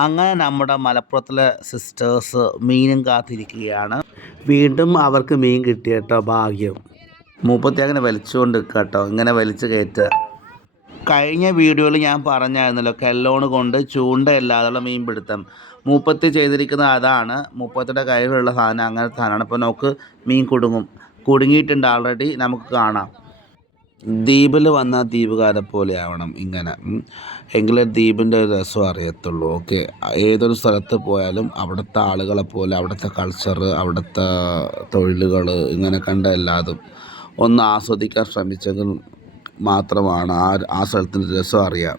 അങ്ങനെ നമ്മുടെ മലപ്പുറത്തിലെ സിസ്റ്റേഴ്സ് മീനും കാത്തിരിക്കുകയാണ്. വീണ്ടും അവർക്ക് മീൻ കിട്ടി കേട്ടോ ഭാഗ്യം. മൂപ്പത്തി അങ്ങനെ വലിച്ചുകൊണ്ട് കേട്ടോ ഇങ്ങനെ വലിച്ചു കയറ്റുക കഴിഞ്ഞ വീഡിയോയിൽ ഞാൻ പറഞ്ഞായിരുന്നല്ലോ കല്ലോണ് കൊണ്ട് ചൂണ്ടയല്ലാതെയുള്ള മീൻ പിടുത്തം. മൂപ്പത്തി ചെയ്തിരിക്കുന്നത് അതാണ്. മൂപ്പത്തിയുടെ കയ്യിലുള്ള സാധനം അങ്ങനത്തെ സാധനമാണ്. ഇപ്പോൾ നമുക്ക് മീൻ കുടുങ്ങും. കുടുങ്ങിയിട്ടുണ്ട് ആൾറെഡി നമുക്ക് കാണാം. ദ്വീപിൽ വന്ന ദ്വീപുകാരെ പോലെ ആവണം ഇങ്ങനെ. എങ്കിലേ ദ്വീപിന്റെ ഒരു രസം അറിയത്തുള്ളൂ. ഓക്കെ. ഏതൊരു സ്ഥലത്ത് പോയാലും അവിടുത്തെ ആളുകളെ പോലെ അവിടുത്തെ കൾച്ചർ അവിടുത്തെ തൊഴിലുകൾ ഇങ്ങനെ കണ്ട എല്ലാതും ഒന്ന് ആസ്വദിക്കാൻ ശ്രമിച്ചെങ്കിൽ മാത്രമാണ് ആ ആ സ്ഥലത്തിന്റെ രസം അറിയാം.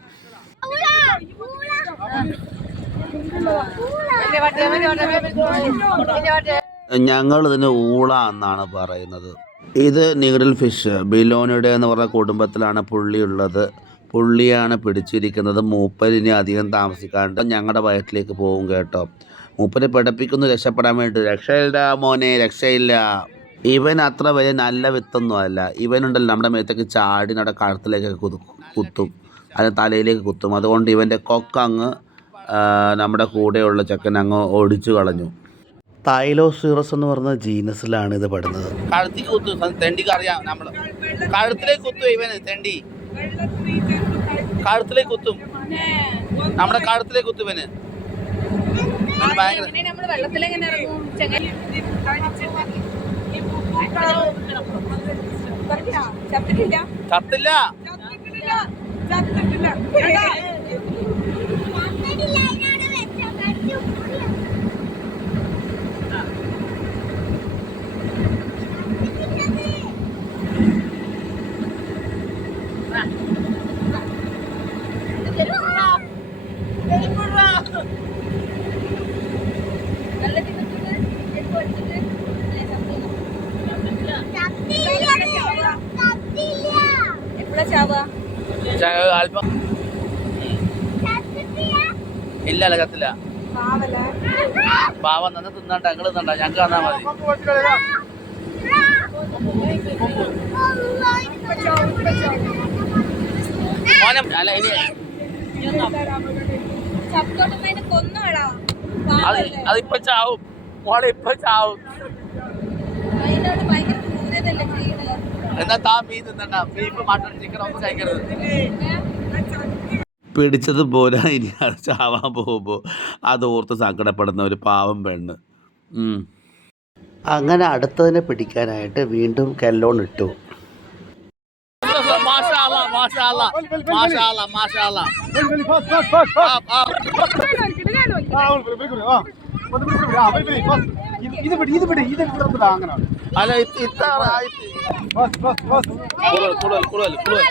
ഞങ്ങൾ ഇതിന് ഊള എന്നാണ് പറയുന്നത്. ഇത് നീഡിൽ ഫിഷ് ബിലോനിയുടെ എന്ന് പറഞ്ഞ കുടുംബത്തിലാണ് പുള്ളിയുള്ളത്. പുള്ളിയാണ് പിടിച്ചിരിക്കുന്നത്. മൂപ്പരിനി അധികം താമസിക്കാണ്ട് ഞങ്ങളുടെ വയറ്റിലേക്ക് പോകും കേട്ടോ. മൂപ്പരെ പിടപ്പിക്കുന്നു രക്ഷപ്പെടാൻ വേണ്ടി. രക്ഷയില്ല മോനെ രക്ഷയില്ല. ഇവൻ അത്ര വലിയ നല്ല വിത്തൊന്നും അല്ല. ഇവനുണ്ടല്ലോ നമ്മുടെ മേത്തേക്ക് ചാടി നമ്മുടെ കഴുത്തിലേക്ക് കുതു കുത്തും. അത് തലയിലേക്ക് കുത്തും. അതുകൊണ്ട് ഇവന്റെ കൊക്കങ്ങ് നമ്മുടെ കൂടെയുള്ള ചെക്കൻ അങ്ങ് ഒടിച്ചു കളഞ്ഞു. തൈലോസിറസ് എന്ന് പറഞ്ഞ ജീനസിലാണ് ഇത് പെടുന്നത്. ചത്തില്ല കുത്തു തെണ്ടിക്ക് അറിയാം നമ്മൾ കഴുത്തിലേക്ക് കുത്തു ഇവന് തെണ്ടി. കഴുത്തിലേക്ക് കുത്തും. നമ്മുടെ കഴുത്തിലേക്ക് കുത്തും ഇവന്. ഭയങ്കര ചത്തില്ല. ചത്തിട്ടില്ല. എപ്പോഴാ ചാവുക അല്പം ഇല്ല അല്ല ചത്തില്ല. പാവം നിന്ന് തിന്നണ്ട ഞങ്ങൾ തിന്നണ്ട ഞങ്ങൾക്ക് തന്നാ മതി. മോനെ അല്ല ഇനി അത് അതിപ്പോ ചാവും. മോളെ ഇപ്പൊ ചാവും. അതിനോട് ഭയങ്കര ക്രൂരതല്ലേ ചെയ്യണത് എന്നാ താ മീൻ തിന്നണ്ട. ബീഫ് മട്ടൺ ചിക്കൻ ഒന്നും കഴിക്കരുത്. പിടിച്ചത് പോലെ ഇനി അത് ചാവാൻ പോകുമ്പോൾ അത് ഓർത്ത് സങ്കടപ്പെടുന്ന ഒരു പാവം പെണ്ണ്. അങ്ങനെ അടുത്തതിനെ പിടിക്കാനായിട്ട് വീണ്ടും കെല്ലോൺ ഇട്ടു. അല്ല ഇത് ഇത്ര குடல் குடல் குடல் குடல்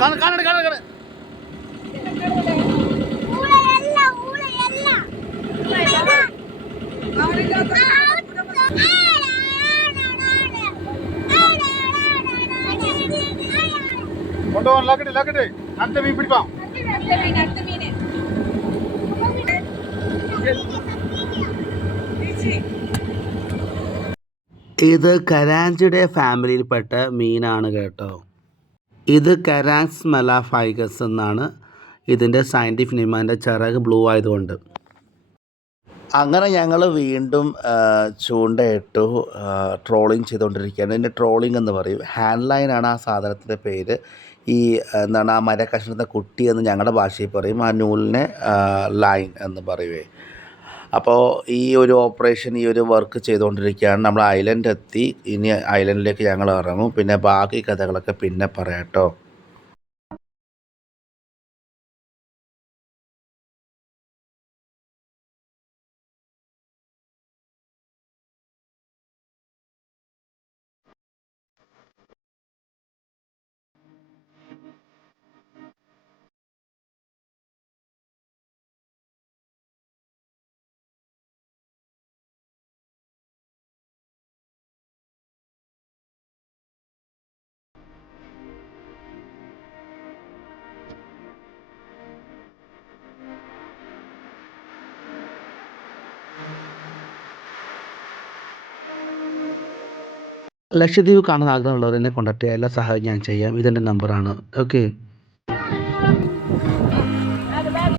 காண காண காண காண கொண்டு வந்து லக்கட்டு லக்கட்டு அடுத்த பிடிப்பான் ഇത് കരാഞ്ചിയുടെ ഫാമിലിയിൽപ്പെട്ട മീനാണ് കേട്ടോ. ഇത് കരാങ്സ് മെലാഫൈഗസ് എന്നാണ് ഇതിന്റെ സയന്റിഫിക് നിമാന്റെ ചിറക് ബ്ലൂ ആയതുകൊണ്ട്. അങ്ങനെ ഞങ്ങൾ വീണ്ടും ചൂണ്ടയിട്ട് ട്രോളിങ് ചെയ്തുകൊണ്ടിരിക്കുകയാണ്. ഇതിന്റെ ട്രോളിംഗ് എന്ന് പറയും. ഹാൻഡ് ലൈനാണ് ആ സാധനത്തിന്റെ പേര്. ഈ എന്താണ് ആ മരക്കഷ്ണത്തെ കുട്ടി എന്ന് ഞങ്ങളുടെ ഭാഷയിൽ പറയും. ആ നൂലിനെ ലൈൻ എന്ന് പറയുവേ. അപ്പോൾ ഈ ഒരു ഓപ്പറേഷൻ ഈ ഒരു വർക്ക് ചെയ്തുകൊണ്ടിരിക്കുകയാണ്. നമ്മൾ ഐലൻഡ് എത്തി. ഇനി ഐലൻഡിലേക്ക് ഞങ്ങൾ ഇറങ്ങും. പിന്നെ ബാക്കി കഥകളൊക്കെ പിന്നെ പറയാം കേട്ടോ. ലക്ഷദ്വീപ് കാണാൻ ആഗ്രഹമുള്ളവർ എന്നെ കോൺടാക്ട് ചെയ്യുക എല്ലാ സഹായവും ഞാൻ ചെയ്യാം. ഇതെന്റെ നമ്പറാണ് ഓക്കെ